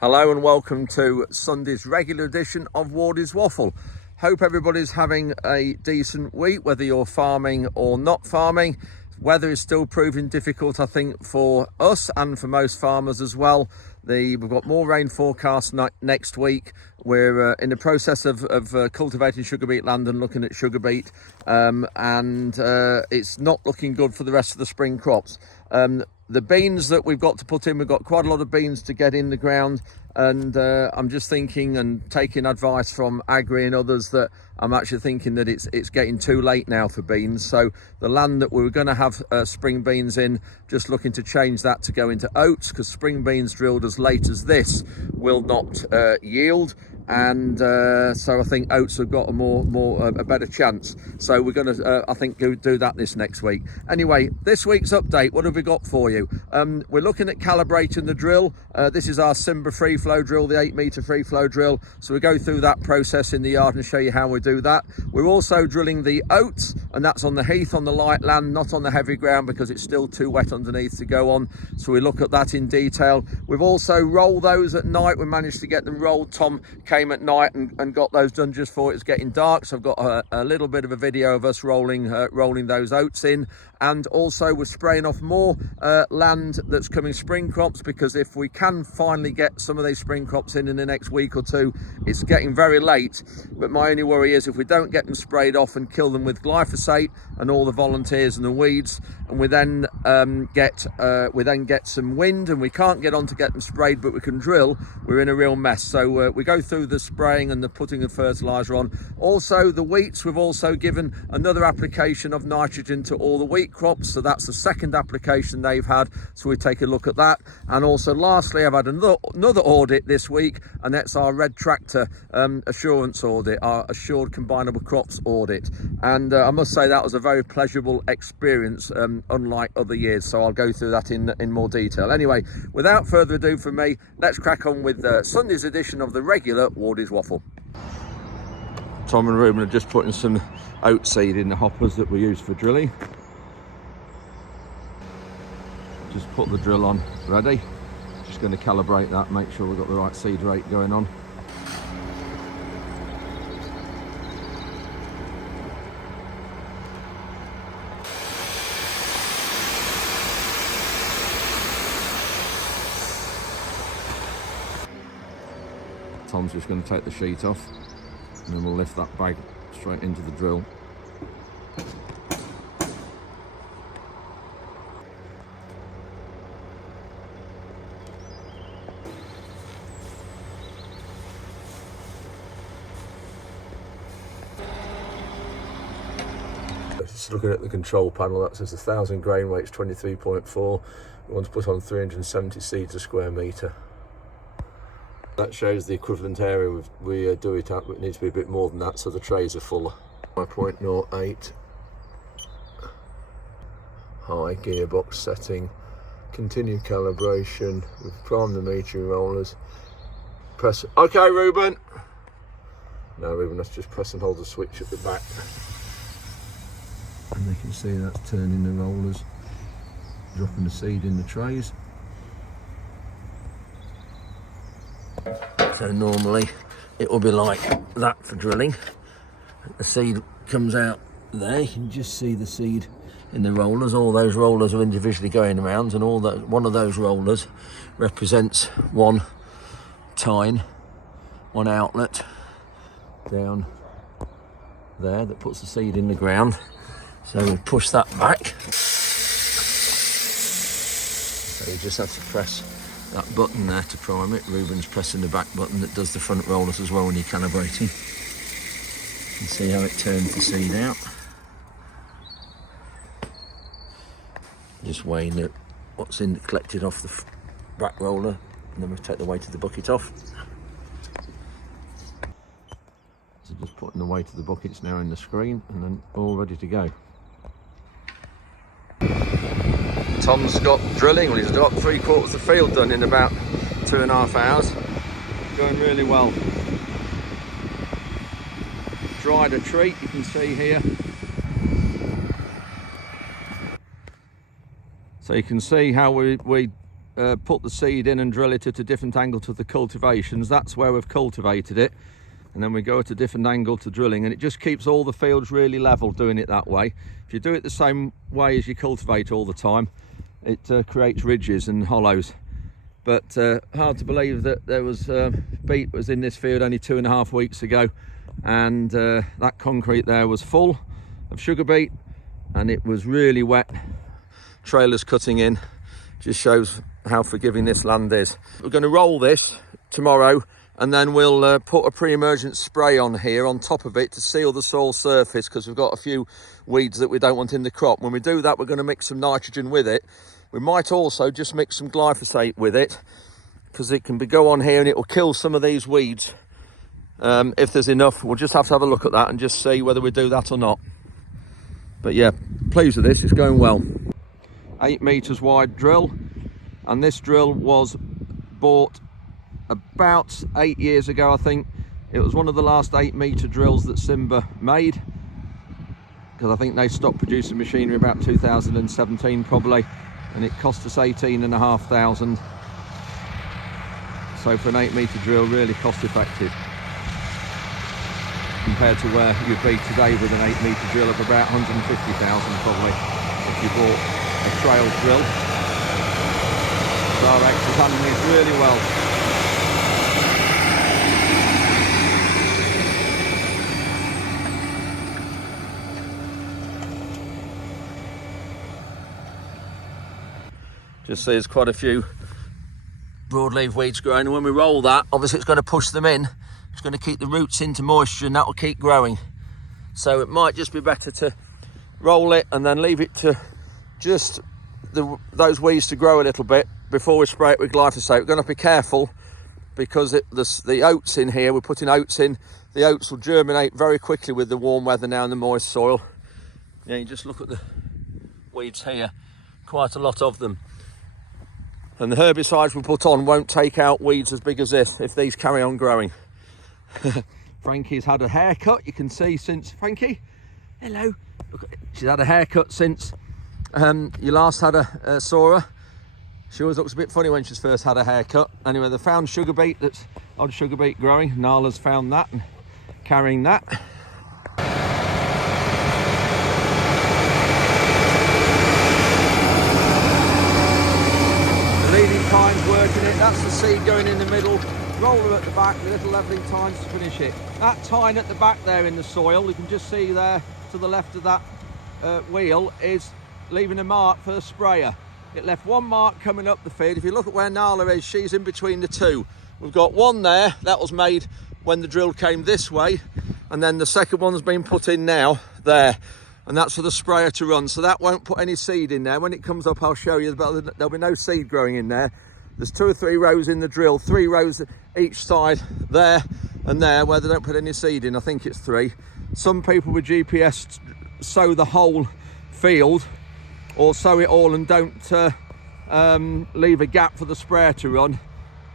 Hello and welcome to Sunday's regular edition of Wardy's Waffle. Hope everybody's having a decent week, whether you're farming or not farming. Weather is still proving difficult, I think, for us and for most farmers as well. We've got more rain forecast next week. We're in the process of cultivating sugar beet land and looking at sugar beet, and it's not looking good for the rest of the spring crops. The beans that we've got to put in, we've got quite a lot of beans to get in the ground, and I'm just thinking and taking advice from Agri and others that I'm actually thinking that it's getting too late now for beans. So the land that we were going to have spring beans in, just looking to change that to go into oats, because spring beans drilled as late as this will not yield. And so I think oats have got a better chance. So we're going to, I think, do that this next week. Anyway, this week's update, what have we got for you? We're looking at calibrating the drill. This is our Simba free flow drill, the 8-meter free flow drill. So we go through that process in the yard and show you how we do that. We're also drilling the oats, and that's on the heath, on the light land, not on the heavy ground, because it's still too wet underneath to go on. So we look at that in detail. We've also rolled those at night. We managed to get them rolled. Tom came at night and got those done just before it's getting dark. So I've got a little bit of a video of us rolling those oats in. And also we're spraying off more land that's coming spring crops, because if we can finally get some of these spring crops in the next week or two, it's getting very late. But my only worry is if we don't get them sprayed off and kill them with glyphosate and all the volunteers and the weeds, and we then get some wind and we can't get on to get them sprayed, but we can drill, we're in a real mess. So we go through the spraying and the putting of fertilizer on. Also the wheats, we've also given another application of nitrogen to all the wheat crops, so that's the second application they've had, so we take a look at that. And also lastly, I've had another audit this week, and that's our red tractor assurance audit, our assured combinable crops audit. And I must say that was a very pleasurable experience, unlike other years, so I'll go through that in more detail. Anyway, without further ado from me, let's crack on with Sunday's edition of the regular Wardy's Waffle. Tom and Ruben are just putting some oat seed in the hoppers that we use for drilling. Just put the drill on ready. Just going to calibrate that, make sure we've got the right seed rate going on. Tom's just going to take the sheet off, and then we'll lift that bag straight into the drill. Just looking at the control panel, that says 1,000 grain weights 23.4. We want to put on 370 seeds a square metre. That shows the equivalent area we do it at, but it needs to be a bit more than that, so the trays are fuller. 5.08 high gearbox setting, continue calibration, we've primed the metering rollers. Press, okay Ruben! No Ruben, let's just press and hold the switch at the back. And you can see that's turning the rollers, dropping the seed in the trays. So normally it will be like that for drilling. The seed comes out there, you can just see the seed in the rollers. All those rollers are individually going around, and one of those rollers represents one tine, one outlet down there that puts the seed in the ground. So we push that back. So you just have to press that button there to prime it. Ruben's pressing the back button that does the front rollers as well when you're calibrating. You can see how it turns the seed out. Just weighing what's collected off the back roller, and then we take the weight of the bucket off. So just putting the weight of the buckets now in the screen, and then all ready to go. Tom's got drilling, well, he's got 3/4 of the field done in about 2.5 hours. Going really well. Dried a treat, you can see here. So you can see how we put the seed in and drill it at a different angle to the cultivations. That's where we've cultivated it, and then we go at a different angle to drilling, and it just keeps all the fields really level doing it that way. If you do it the same way as you cultivate all the time, it creates ridges and hollows. But hard to believe that there was beet was in this field only 2.5 weeks ago, and that concrete there was full of sugar beet, and it was really wet. Trailers cutting in, just shows how forgiving this land is. We're going to roll this tomorrow, and then we'll put a pre-emergent spray on here on top of it to seal the soil surface, because we've got a few weeds that we don't want in the crop. When we do that, we're going to mix some nitrogen with it. We might also just mix some glyphosate with it, because it can go on here and it will kill some of these weeds. If there's enough, we'll just have to have a look at that and just see whether we do that or not. But yeah, pleased with this, it's going well. 8 meters wide drill, and this drill was bought about 8 years ago, I think. It was one of the last 8-meter drills that Simba made, because I think they stopped producing machinery about 2017 probably, and it cost us 18,500. So for an 8-meter drill, really cost effective compared to where you'd be today with an 8-meter drill of about 150,000 probably if you bought a trail drill. Direct is handling these really well. Just see there's quite a few broadleaf weeds growing, and when we roll that, obviously it's going to push them in. It's going to keep the roots into moisture, and that will keep growing. So it might just be better to roll it and then leave it to just those weeds to grow a little bit before we spray it with glyphosate. We're going to be careful, because the oats in here, we're putting oats in. The oats will germinate very quickly with the warm weather now and the moist soil. Yeah, you just look at the weeds here, quite a lot of them. And the herbicides we put on won't take out weeds as big as this if these carry on growing. Frankie's had a haircut, you can see, since Frankie, hello, look, she's had a haircut since you last saw her. She always looks a bit funny when she's first had a haircut. Anyway, they found sugar beet, that's odd sugar beet growing. Nala's found that and carrying that. The leading tines working it, that's the seed going in the middle. Roller at the back, the little levelling tines to finish it. That tine at the back there in the soil, you can just see there to the left of that wheel, is leaving a mark for the sprayer. It left one mark coming up the field. If you look at where Nala is, she's in between the two. We've got one there, that was made when the drill came this way, and then the second one's been put in now, there. And that's for the sprayer to run, so that won't put any seed in there. When it comes up, I'll show you, but there'll be no seed growing in there. There's 2 or 3 rows in the drill, 3 rows each side, there and there, where they don't put any seed in. I think it's 3. Some people with GPS sow the whole field, or sow it all and don't leave a gap for the sprayer to run,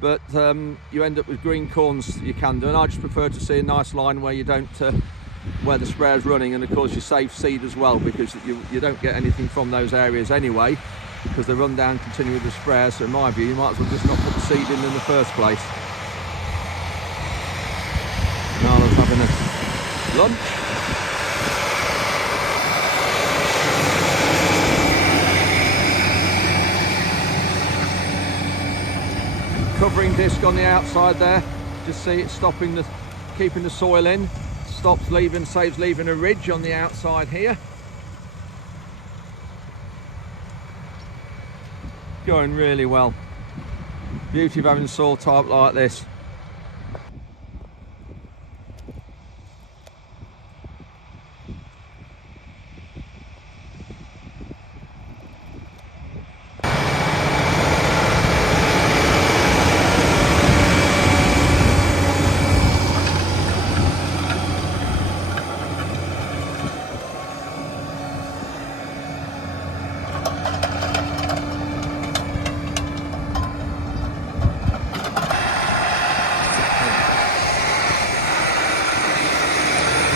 but you end up with green corns. You can do, and I just prefer to see a nice line where you don't where the sprayer's running, and of course you save seed as well, because you don't get anything from those areas anyway, because they run down continually with the sprayer. So in my view, you might as well just not put the seed in the first place. Nala's having a lunch. Covering disc on the outside there, just see it stopping keeping the soil in, saves leaving a ridge on the outside here. Going really well. Beauty of having soil type like this.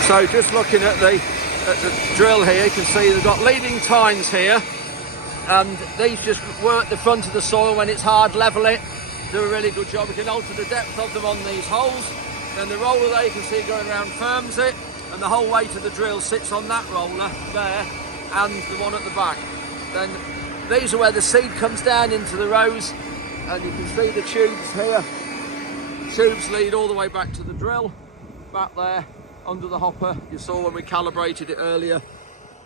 So just looking at the drill here, you can see they've got leading tines here, and these just work the front of the soil when it's hard, level it, do a really good job. We can alter the depth of them on these holes. Then the roller there, you can see going around, firms it, and the whole weight of the drill sits on that roller there and the one at the back. Then these are where the seed comes down into the rows, and you can see the tubes here. Tubes lead all the way back to the drill, back there under the hopper. You saw when we calibrated it earlier.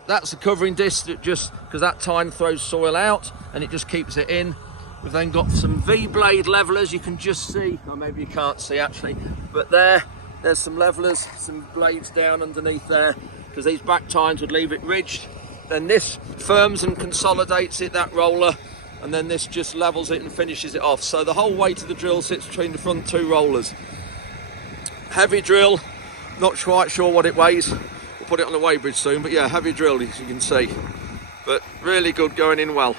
That's the covering disc, that just because that time throws soil out and it just keeps it in. We've then got some V-blade levelers, you can just see, or maybe you can't see actually, but there's some levelers, some blades down underneath there, because these back tines would leave it ridged. Then this firms and consolidates it, that roller, and then this just levels it and finishes it off. So the whole weight of the drill sits between the front two rollers. Heavy drill, not quite sure what it weighs. We'll put it on the weighbridge soon, but yeah, heavy drill as you can see. But really good, going in well.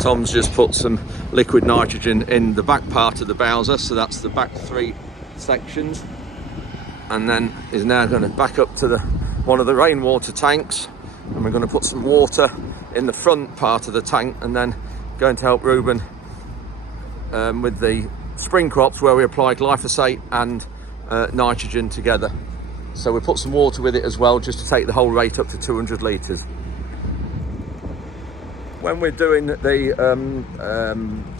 Tom's just put some liquid nitrogen in the back part of the Bowser, so that's the back 3 sections, and then is now going to back up to one of the rainwater tanks, and we're going to put some water in the front part of the tank, and then going to help Ruben with the spring crops where we apply glyphosate and nitrogen together. So we put some water with it as well, just to take the whole rate up to 200 litres. When we're doing the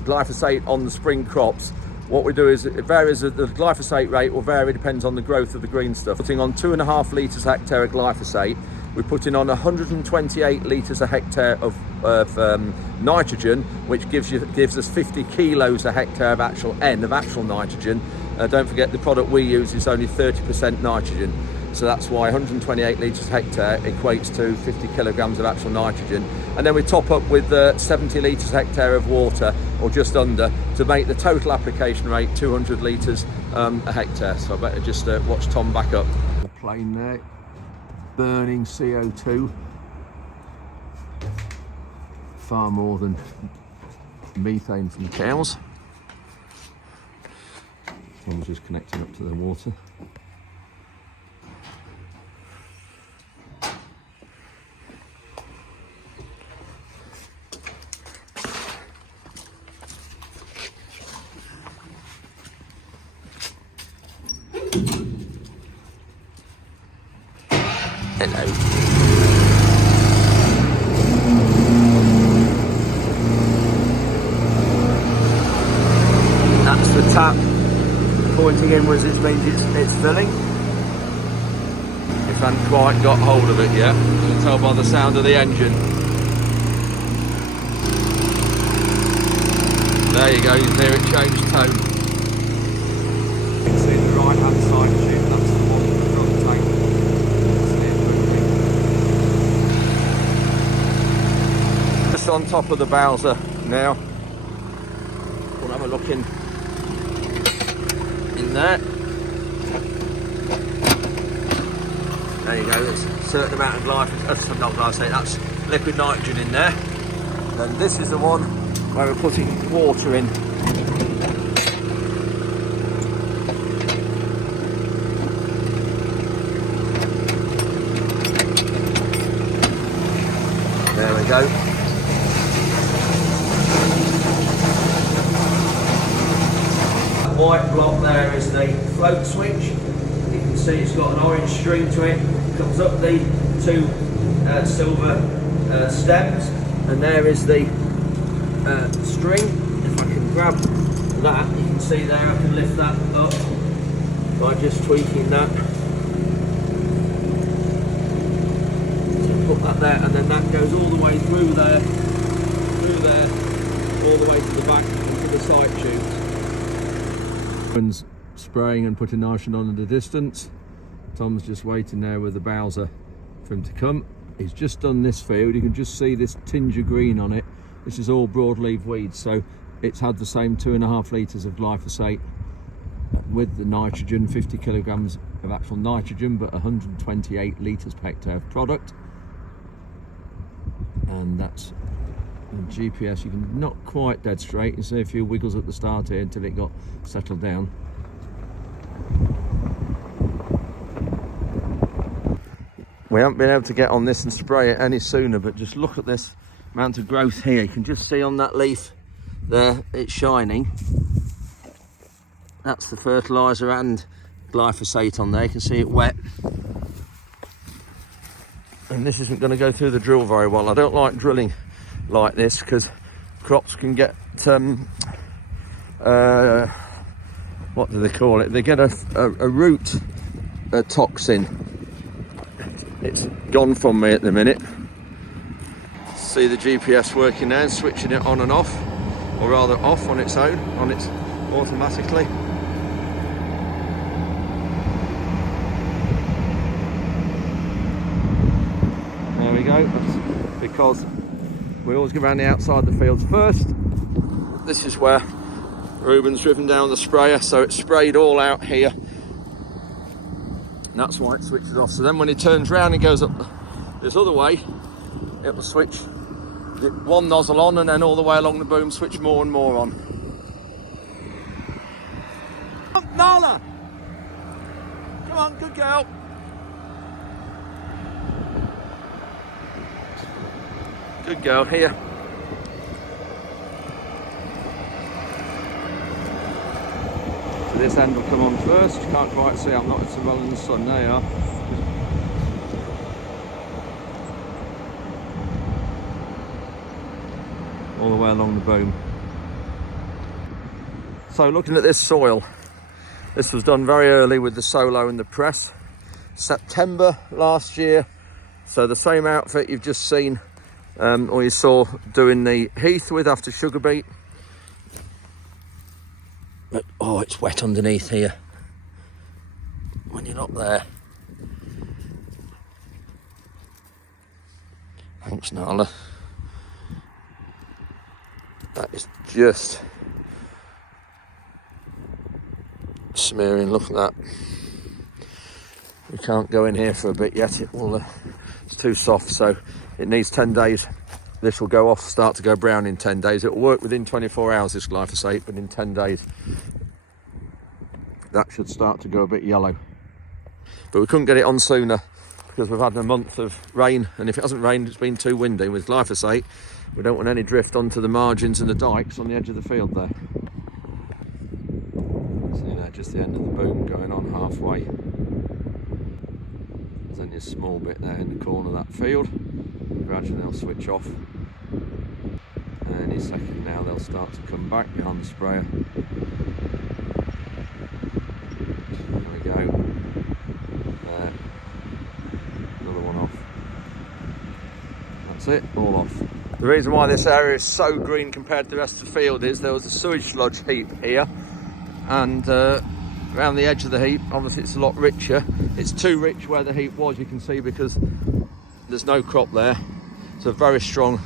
glyphosate on the spring crops, what we do is it varies. The glyphosate rate will vary, depends on the growth of the green stuff. Putting on 2.5 litres a hectare of glyphosate, we're putting on 128 litres a hectare of nitrogen, which gives us 50 kilos a hectare of actual nitrogen. Don't forget, the product we use is only 30% nitrogen. So that's why 128 litres a hectare equates to 50 kilograms of actual nitrogen. And then we top up with 70 litres a hectare of water, or just under, to make the total application rate 200 litres a hectare. So I better just watch Tom back up. The plane there, burning CO2. Far more than methane from cows. Tom's just connecting up to the water. Hello. That's the tap pointing inwards, which means it's filling. If I haven't quite got hold of it yet, you can tell by the sound of the engine. There you go, you can hear it change tone. You can see the right hand side tube, that's the one in the front tank. Just on top of the Bowser now. We'll have a look in there. There you go, there's a certain amount of glyphosate, that's liquid nitrogen in there. And this is the one where we're putting water in. There we go. That white block there is the float switch. You can see it's got an orange string to it. It comes up the 2 silver stems, and there is the string. If I can grab that, you can see there, I can lift that up by just tweaking that. Put that there, and then that goes all the way through there, all the way to the back into the side tubes. Everyone's spraying and putting nitrogen on at a distance. Tom's just waiting there with the Bowser for him to come. He's just done this field. You can just see this tinge of green on it. This is all broadleaf weeds, so it's had the same 2.5 litres of glyphosate with the nitrogen, 50 kilograms of actual nitrogen, but 128 litres per hectare of product. And that's And GPS, you can not quite dead straight. You see a few wiggles at the start here until it got settled down. We haven't been able to get on this and spray it any sooner, but just look at this amount of growth here. You can just see on that leaf there, it's shining. That's the fertiliser and glyphosate on there. You can see it wet. And this isn't going to go through the drill very well. I don't like drilling like this because crops can get, what do they call it? They get a root toxin. It's gone from me at the minute. See the GPS working now, switching it on and off, or rather off on its own, automatically. There we go. That's because we always go around the outside of the fields first. This is where Ruben's driven down the sprayer, so it's sprayed all out here. And that's why it switches off. So then when it turns round and goes up this other way, it will switch one nozzle on, and then all the way along the boom switch more and more on. Come on, Nala! Come on, good girl. Good girl, here. So this end will come on first. You can't quite see, I'm not so well in the sun. There you are. All the way along the boom. So looking at this soil, this was done very early with the solo and the press. September last year. So the same outfit you've just seen, or you saw doing the heath with after sugar beet. But, oh, it's wet underneath here when you're not there. Thanks, Nala. That is just smearing. Look at that. We can't go in here for a bit yet. It's too soft, so it needs 10 days. This will go off, start to go brown in 10 days. It will work within 24 hours, this glyphosate, but in 10 days, that should start to go a bit yellow. But we couldn't get it on sooner because we've had a month of rain, and if it hasn't rained, it's been too windy. With glyphosate, we don't want any drift onto the margins and the dikes on the edge of the field there. See there, just the end of the boom going on halfway. There's only a small bit there in the corner of that field. Gradually they'll switch off. Any second now they'll start to come back behind the sprayer. There we go. There. Another one off. That's it, all off. The reason why this area is so green compared to the rest of the field is there was a sewage sludge heap here, and around the edge of the heap, obviously it's a lot richer. It's too rich where the heap was, you can see, because there's no crop there. So very strong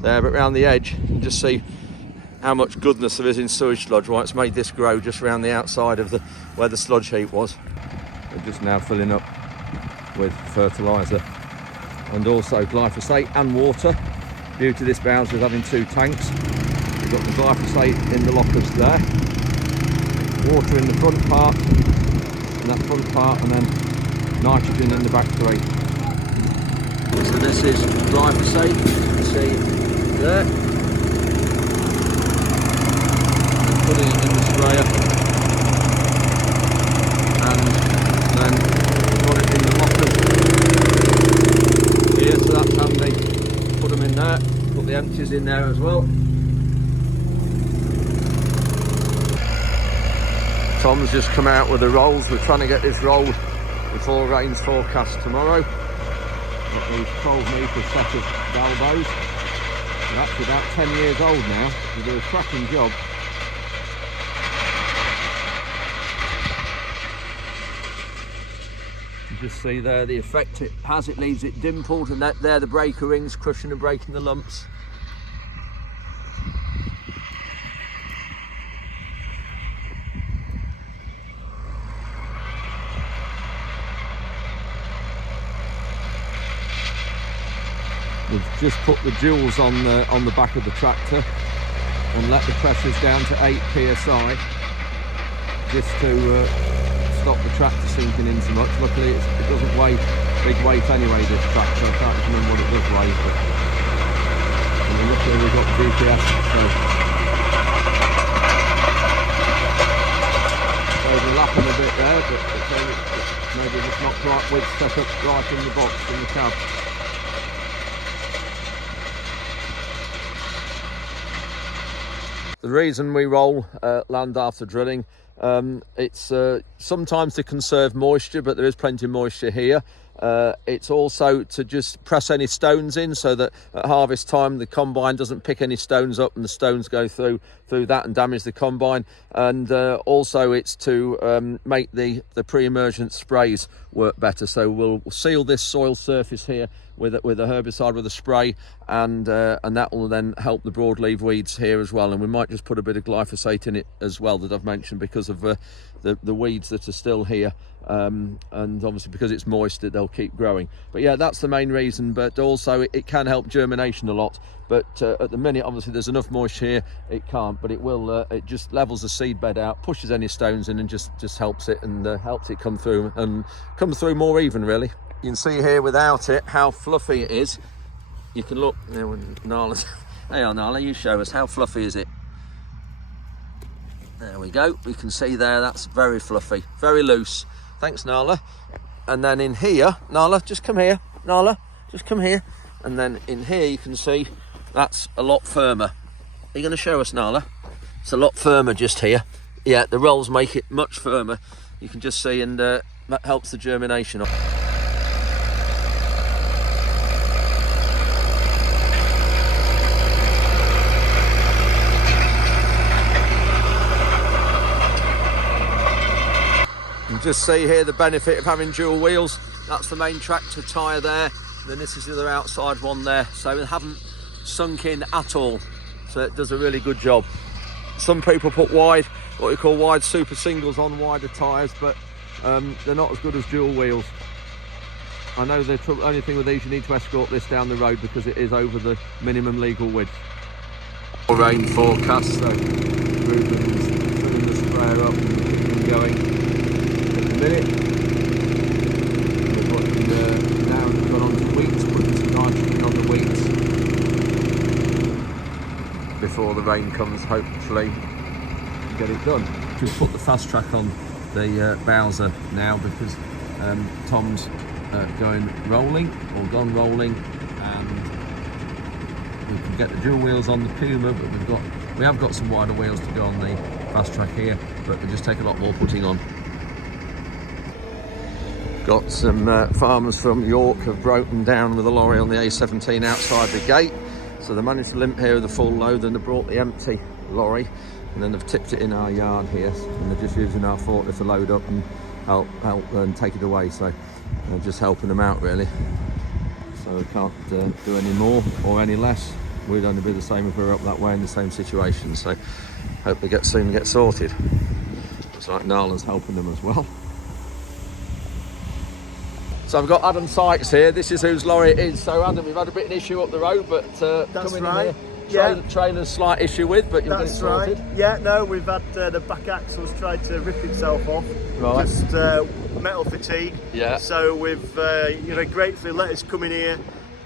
there, but around the edge you can just see how much goodness there is in sewage sludge. Why it's made this grow just around the outside of where the sludge heap was. They're just now filling up with fertiliser and also glyphosate and water. Beauty of this Bowser is having 2 tanks. We've got the glyphosate in the lockers there, water in the front part, and that front part, and then nitrogen in the back 3. So this is glyphosate, you can see there. And putting it in the sprayer, and then put it in the lockers here, so that's handy. Put them in there, put the empties in there as well. Tom's just come out with the rolls. We're trying to get this rolled before rain's forecast tomorrow. He's told me for a set of Valvos. They're actually about 10 years old now. They do a cracking job. You just see there the effect it has. It leaves it dimpled, and there the breaker rings, crushing and breaking the lumps. We've just put the jewels on the back of the tractor and let the pressures down to 8 psi, just to stop the tractor sinking in so much. Luckily it doesn't weigh big weight anyway, this tractor. I can't remember what it does weigh, but luckily we've got GPS, so overlapping a bit there, but maybe it's not quite with set up right in the box in the cab. The reason we roll land after drilling, it's sometimes to conserve moisture, but there is plenty of moisture here. It's also to just press any stones in so that at harvest time the combine doesn't pick any stones up and the stones go through that and damage the combine. And also it's to make the pre-emergent sprays work better. So we'll seal this soil surface here with a herbicide, with a spray, and that will then help the broadleaf weeds here as well. And we might just put a bit of glyphosate in it as well, that I've mentioned, because of the weeds that are still here, and obviously because it's moist that they'll keep growing. But yeah, that's the main reason. But also it can help germination a lot, but at the minute obviously there's enough moisture here, it can't, but it will. It just levels the seed bed out, pushes any stones in, and just helps it, and helps it come through more even, really. You can see here without it how fluffy it is. You can look, you know, Nala's, hey Nala, you show us, how fluffy is it? There we go, we can see there, that's very fluffy, very loose. Thanks, Nala. And then in here, Nala, just come here, Nala, just come here. And then in here you can see that's a lot firmer. Are you going to show us, Nala? It's a lot firmer just here. Yeah, the rolls make it much firmer. You can just see, and that helps the germination. Just see here the benefit of having dual wheels. That's the main tractor tyre there, and then this is the other outside one there, so they haven't sunk in at all, so it does a really good job. Some people put what we call wide super singles on wider tyres, but they're not as good as dual wheels. I know the only thing with these, you need to escort this down the road because it is over the minimum legal width. Rain forecast, so Ruben's filling the sprayer up and going. Minute. We're putting, now we've gone on to wheat, putting some nitrogen on the wheat before the rain comes, hopefully get it done. Just put the fast track on the Bowser now because Tom's gone rolling, and we can get the dual wheels on the Puma, but we have got some wider wheels to go on the fast track here, but they just take a lot more putting on. Got some farmers from York have broken down with a lorry on the A17 outside the gate, so they managed to limp here with a full load, and they brought the empty lorry and then they've tipped it in our yard here, and they're just using our forklift to load up and help and take it away. So just helping them out really, so we can't do any more or any less. We'd only be the same if we were up that way in the same situation, so hope they soon get sorted. Looks like Nala's helping them as well. So I've got Adam Sykes here. This is whose lorry it is. So Adam, we've had a bit of an issue up the road, but that's coming right. in here, trailer's slight issue with, but you'll get it sorted. That's right. Yeah, no, we've had the back axle's tried to rip itself off. Right. Just metal fatigue. Yeah. So we've gratefully let us come in here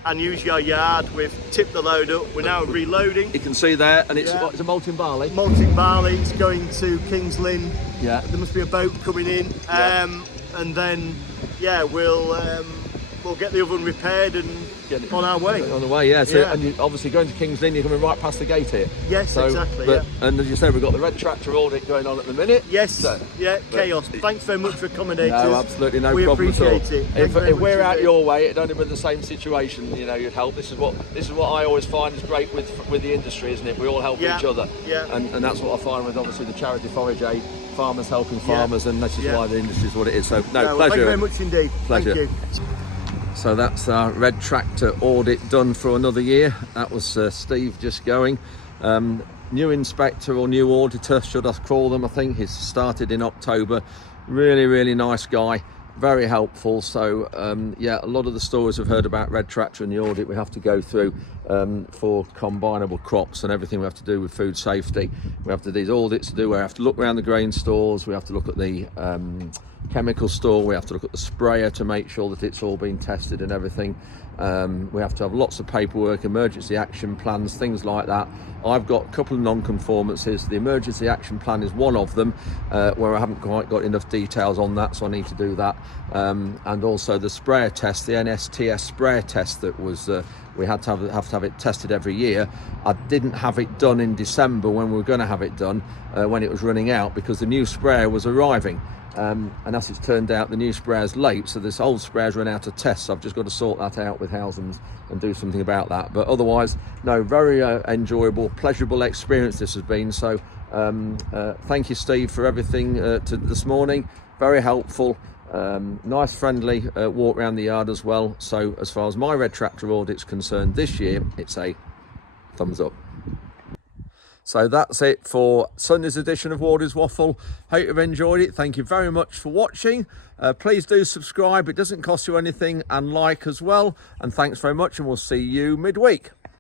and use your yard. We've tipped the load up. We're now reloading. You can see there, and it's it's a malting barley. Malting barley. It's going to King's Lynn. Yeah. There must be a boat coming in. Yeah. And then we'll get the oven repaired and get on our way. On the way, yeah. So, and you're obviously going to King's Lynn, you're coming right past the gate here. Yes, so, exactly. And as you say, we've got the red tractor audit going on at the minute. Yes, chaos. Thanks very much for accommodating us. No, absolutely no we problem at all. Appreciate it. If we're out your way, it'd only be the same situation. You know, you'd help. This is what I always find is great with the industry, isn't it? We all help each other. Yeah. And that's what I find with obviously the charity forage aid. Farmers helping farmers, and that's just why the industry is what it is. So pleasure. Thank you very much indeed. Pleasure. Thank you. So that's our red tractor audit done for another year. That was Steve just going. New inspector or new auditor, should I call them? I think he's started in October. Really, really nice guy. very helpful. So yeah, a lot of the stories we've heard about Red Tractor and the audit we have to go through for combinable crops and everything we have to do with food safety. We have to do these audits to do. We have to look around the grain stores, we have to look at the chemical store, we have to look at the sprayer to make sure that it's all been tested and everything. We have to have lots of paperwork, emergency action plans, things like that. I've got a couple of non-conformances. The emergency action plan is one of them, where I haven't quite got enough details on that, so I need to do that. And also the sprayer test, the NSTS sprayer test that was we had to have it tested every year. I didn't have it done in December when we were going to have it done, when it was running out, because the new sprayer was arriving. And as it's turned out, the new sprayer's late, so this old sprayer's run out of tests. So I've just got to sort that out with Housens and do something about that. But otherwise, no, very enjoyable, pleasurable experience this has been. So thank you, Steve, for everything this morning. Very helpful, nice, friendly walk around the yard as well. So as far as my Red Tractor audit's concerned this year, it's a thumbs up. So that's it for Sunday's edition of Wardy's Waffle. Hope you've enjoyed it. Thank you very much for watching. Please do subscribe. It doesn't cost you anything, and like as well. And thanks very much, and we'll see you midweek.